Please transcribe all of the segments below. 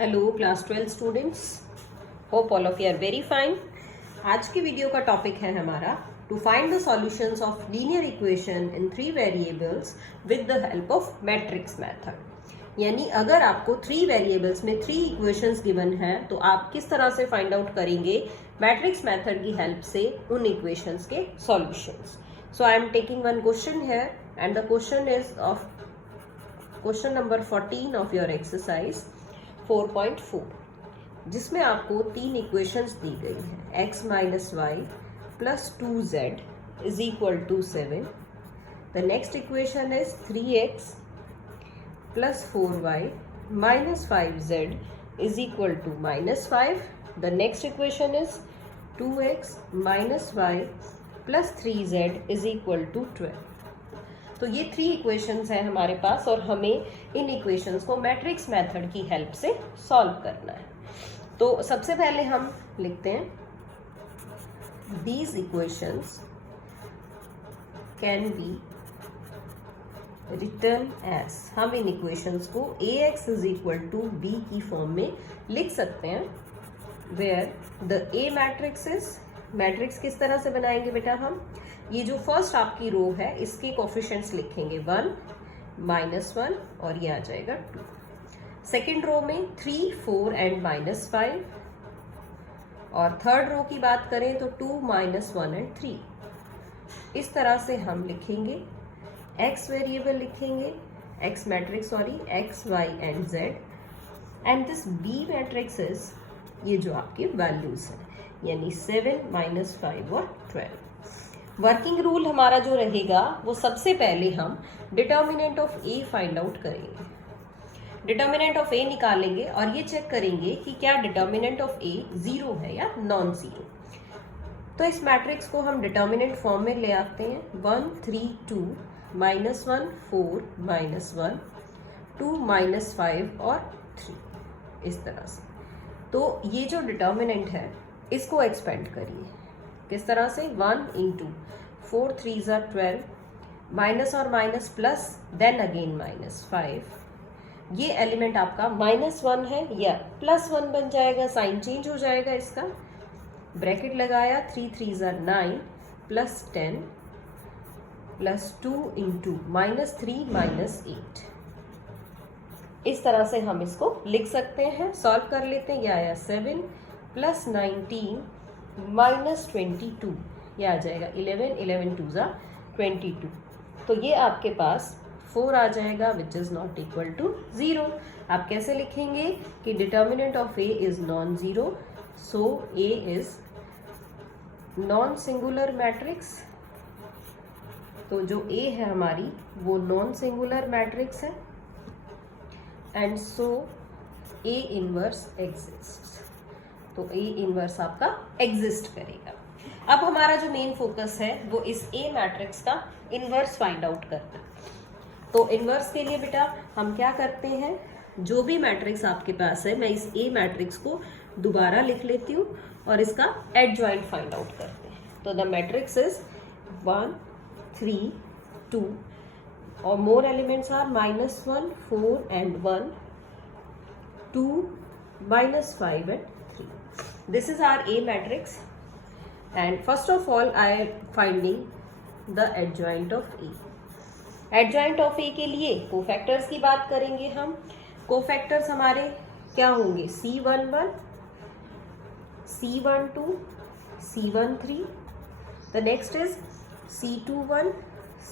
Hello class 12 students, hope all of you are very fine. आज की video का topic है हमारा to find the solutions of linear equation in 3 variables with the help of matrix method. यानी अगर आपको 3 variables में 3 equations given है तो आप किस तरह से फाइंड आउट करेंगे मैट्रिक्स मेथड की हेल्प से उन इक्वेशंस के solutions. So I am taking one question here and the question is of question number 14 of your exercise 4.4, जिसमें आपको 3 इक्वेशंस दी गई हैं। x minus Y plus 2z is equal to 7। The next equation is 3x plus 4y minus 5z is equal to -5। The next equation is 2x minus y plus 3z is equal to 12। तो ये 3 equations हैं हमारे पास और हमें इन equations को matrix method की हेल्प से सॉल्व करना है। तो सबसे पहले हम लिखते हैं these equations can be written as. हम इन इक्वेशंस को ax is equal to b की फॉर्म में लिख सकते हैं, where the a matrix is, matrix किस तरह से बनाएंगे बेटा, हम ये जो फर्स्ट आपकी रो है इसके कोफिशिएंट्स लिखेंगे 1, -1 और ये आ जाएगा 2। सेकेंड रो में 3, 4 एंड -5 और थर्ड रो की बात करें तो 2, -1 एंड 3। इस तरह से हम लिखेंगे x वेरिएबल लिखेंगे, x matrix x, y and z and this b matrix is ये जो आपके वैल्यूज हैं, यानी 7, -5 और 12। वर्किंग रूल हमारा जो रहेगा वो सबसे पहले हम determinant of A find out करेंगे। डिटर्मिनेंट ऑफ ए निकालेंगे और ये चेक करेंगे कि क्या डिटर्मिनेंट ऑफ ए 0 है या नॉन जीरो। तो इस मैट्रिक्स को हम डिटर्मिनेंट फॉर्म में ले आते हैं 1, 3, 2, -1, 4, -1, 2, -5 और 3, इस तरह से। तो ये जो डिटर्मिनेंट है इसको एक्सपेंड करिए किस तरह से, 1 इंटू 4 3 ज़ा 12, माइनस और माइनस प्लस, देन अगेन -5। ये एलिमेंट आपका -1 है या +1 बन जाएगा, साइन चेंज हो जाएगा इसका। ब्रैकेट लगाया 3 3 ज़ा 9 प्लस 10 प्लस 2 इंटू -3 -8। इस तरह से हम इसको लिख सकते हैं। सॉल्व कर लेते हैं। यह आया 7 प्लस 19 -22, ये आ जाएगा 11, 11 2 ज़ा 22। तो ये आपके पास 4 आ जाएगा which is not equal to 0। आप कैसे लिखेंगे कि determinant of A is non zero, so A is non singular matrix. तो जो ए है हमारी वो नॉन सिंगुलर मैट्रिक्स है and so A inverse exist. तो ए इनवर्स आपका एग्जिस्ट करेगा। अब हमारा जो मेन फोकस है वो इस ए मैट्रिक्स का इनवर्स फाइंड आउट करना है। तो इनवर्स के लिए बेटा हम क्या करते हैं, जो भी मैट्रिक्स आपके पास है मैं इस ए मैट्रिक्स को दोबारा लिख लेती हूँ और इसका एडजॉइंट फाइंड आउट करते हैं। तो द मैट्रिक्स इज 1, 3, 2 और more elements are -1, 4 and 1, 2, -5 and 3. This is our A matrix and first of all I am finding the adjoint of A. Adjoint of A के लिए कोफैक्टर्स की बात करेंगे हम। कोफैक्टर्स हमारे क्या होंगे, C11, C12, C13, the next is C21,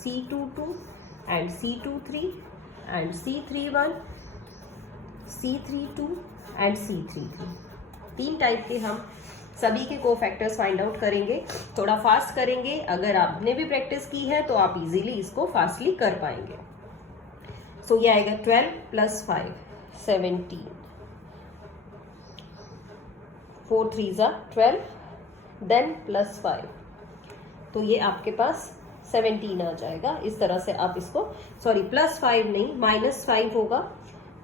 C22 and C23 and C31, C32 and C33। 3 type के हम सभी के कोफैक्टर्स फाइंड आउट करेंगे। थोड़ा फास्ट करेंगे, अगर आपने भी प्रैक्टिस की है तो आप इजीली इसको फास्टली कर पाएंगे। सो ये आएगा 12 प्लस 5 17, 4 3 ज़ा 12, देन प्लस 5, तो ये आपके पास 17 आ जाएगा। इस तरह से आप इसको, सॉरी +5 नहीं -5 होगा।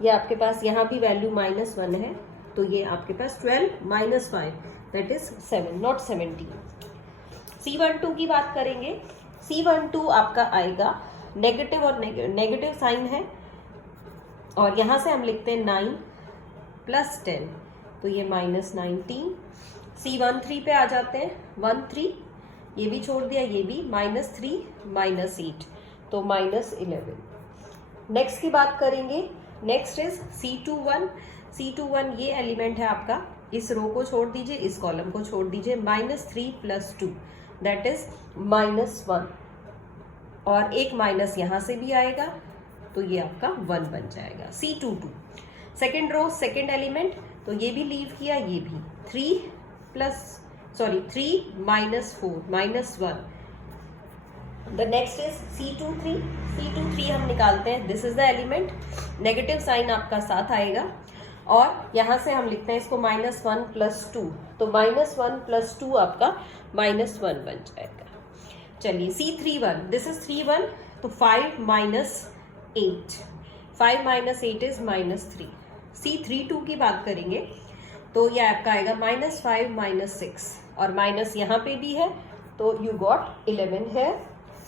ये आपके पास यहाँ भी वैल्यू -1 है, तो ये आपके पास 12 -5 दैट इज 7, नॉट 17। C12 की बात करेंगे। C12 आपका आएगा नेगेटिव और नेगेटिव साइन है और यहाँ से हम लिखते हैं 9 प्लस 10, तो ये -19। C13 पे आ जाते हैं, 13, ये भी छोड़ दिया, ये भी -3 -8, तो -11। नेक्स्ट की बात करेंगे, नेक्स्ट इज C21। C21 ये एलिमेंट है आपका, इस रो को छोड़ दीजिए, इस कॉलम को छोड़ दीजिए, -3 + 2 दैट इज -1, और एक माइनस यहाँ से भी आएगा, तो ये आपका 1 बन जाएगा। C22 second row second element, तो ये भी लीव किया, ये भी 3 - 4 -1। The next is C23। C23 हम निकालते हैं, this is the element, negative sign आपका साथ आएगा, और यहाँ से हम लिखते हैं इसको -1 + 2, तो -1 + 2 आपका -1 बन जाएगा। चलिए C31, दिस इज 31, तो 5 - 8, 5 - 8 इज -3। C32 की बात करेंगे, तो ये आपका आएगा -5 - 6, और माइनस यहाँ पे भी है, तो यू गॉट 11 है।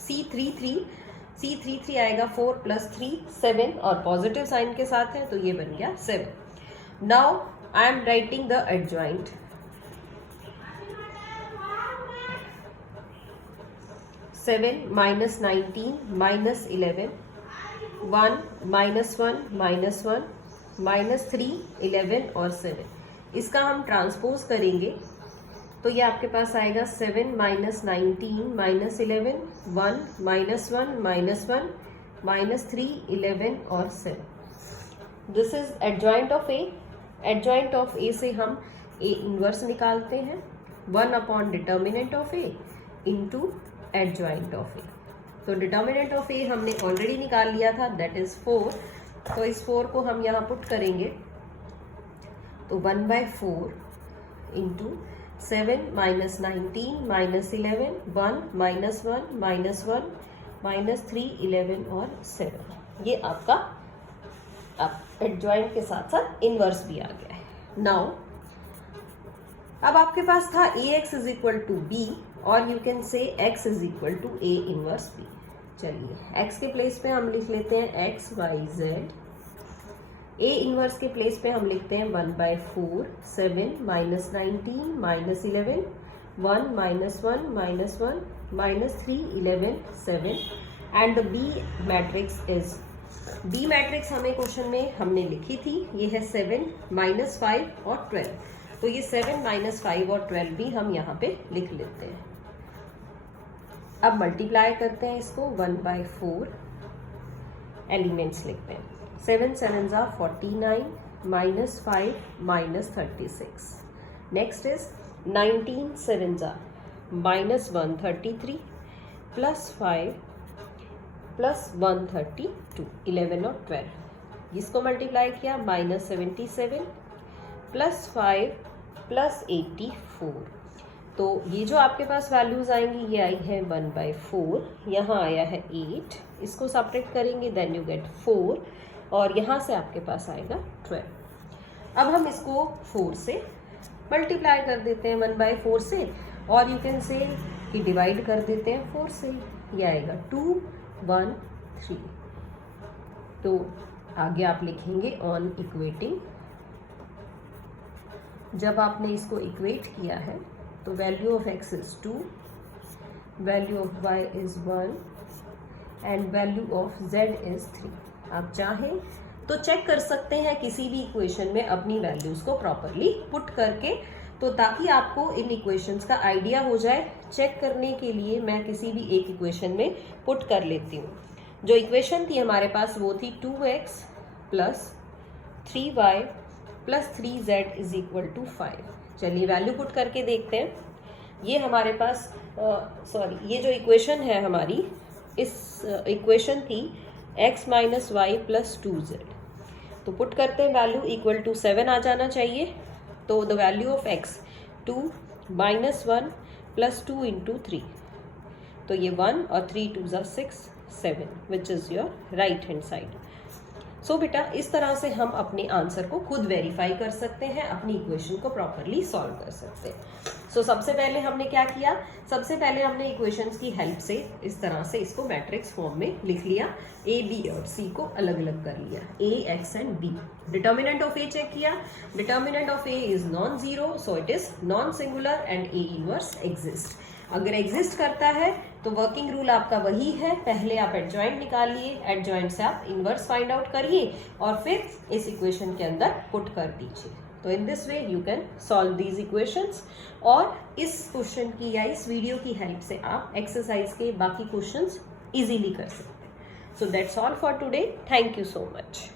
C33 आएगा 4 + 3 7, और पॉजिटिव साइन के साथ है, तो ये बन गया 7। Now I am writing the adjoint. 7 - 19 - 11, 1 -1 -3 11 और 7, इसका हम ट्रांसपोज करेंगे, तो ये आपके पास आएगा 7 - 19 - 11, 1 -1 -3 11 और 7। This is adjoint of A. Adjoint of A से हम ए इनवर्स निकालते हैं, 1 determinant of A into adjoint of A. तो डिटर्मिनेंट ऑफ ए हमने ऑलरेडी निकाल लिया था, दैट इज 4, तो इस 4 को हम यहाँ पुट करेंगे, तो 1/4 इंटू 7 - 19 - 11, 1 -1 -3 11 और 7। ये आपका अब एडजॉइंट के साथ साथ इनवर्स भी आ गया है। नाउ अब आपके पास था AX = B, और you can say X = A inverse B। चलिए X के प्लेस पे हम लिख लेते हैं X Y Z, A inverse के प्लेस पे हम लिखते हैं 1/4 7 - 19 - 11, 1 -1 -3 11 7, and the B matrix is, B matrix हमें क्वेश्चन में हमने लिखी थी, ये है 7 -5 और 12, तो ये 7 -5 और 12 भी हम यहाँ पे लिख लेते हैं। अब मल्टीप्लाई करते हैं इसको, 1/4 एलिमेंट्स लिखते हैं, 7 7 = 49 -5 -36। नेक्स्ट इज 19 7 = -133 +5 +132, 11 और 12, इसको मल्टीप्लाई किया, -77 +5 +84, तो ये जो आपके पास वैल्यूज आएंगी, ये आई है 1/4, यहाँ आया है 8, इसको सब्ट्रैक्ट करेंगे, देन यू गेट 4, और यहाँ से आपके पास आएगा 12। अब हम इसको 4 से मल्टीप्लाई कर देते हैं, 1/4 से, और यू कैन से कि डिवाइड कर देते हैं 4 से, ये आएगा 2 1 3। तो आगे आप लिखेंगे ऑन इक्वेटिंग। जब आपने इसको इक्वेट किया है, तो value of x is 2, value of y is 1, and value of z is 3। आप चाहें तो चेक कर सकते हैं किसी भी इक्वेशन में अपनी वैल्यूज को प्रॉपरली पुट करके, तो ताकि आपको इन इक्वेशंस का आइडिया हो जाए। चेक करने के लिए मैं किसी भी एक इक्वेशन में पुट कर लेती हूँ। जो इक्वेशन थी हमारे पास वो थी 2x + 3y + 3z = 5। चलिए वैल्यू पुट करके देखते हैं। ये हमारे पास ये जो इक्वेशन है हमारी, इस इक्वेशन थी x - y + 2z, तो पुट करते हैं वैल्यू = 7 आ जाना चाहिए। तो द वैल्यू ऑफ x 2 - 1 + 2 × 3, तो ये 1 और 3 2 = 6 7, which is your right hand side. So बेटा इस तरह से हम अपने आंसर को खुद वेरीफाई कर सकते हैं, अपनी इक्वेशन को प्रॉपरली सॉल्व कर सकते हैं। सो सबसे पहले हमने क्या किया, सबसे पहले हमने इक्वेशंस की हेल्प से इस तरह से इसको मैट्रिक्स फॉर्म में लिख लिया, ए बी और सी को अलग अलग कर लिया, A X and B. Determinant of A check किया, determinant of A is non zero, so it is non singular and A inverse exist. अगर एग्जिस्ट करता है तो वर्किंग रूल आपका वही है, पहले आप एडजॉइंट निकालिए, एडजॉइंट से आप इनवर्स फाइंड आउट करिए और फिर इस इक्वेशन के अंदर पुट कर दीजिए। तो in this way you can solve these equations, और इस क्वेश्चन की या इस वीडियो की हेल्प से आप एक्सरसाइज के बाकी क्वेश्चंस इजीली कर सकते हैं। So that's all for today, thank you so much.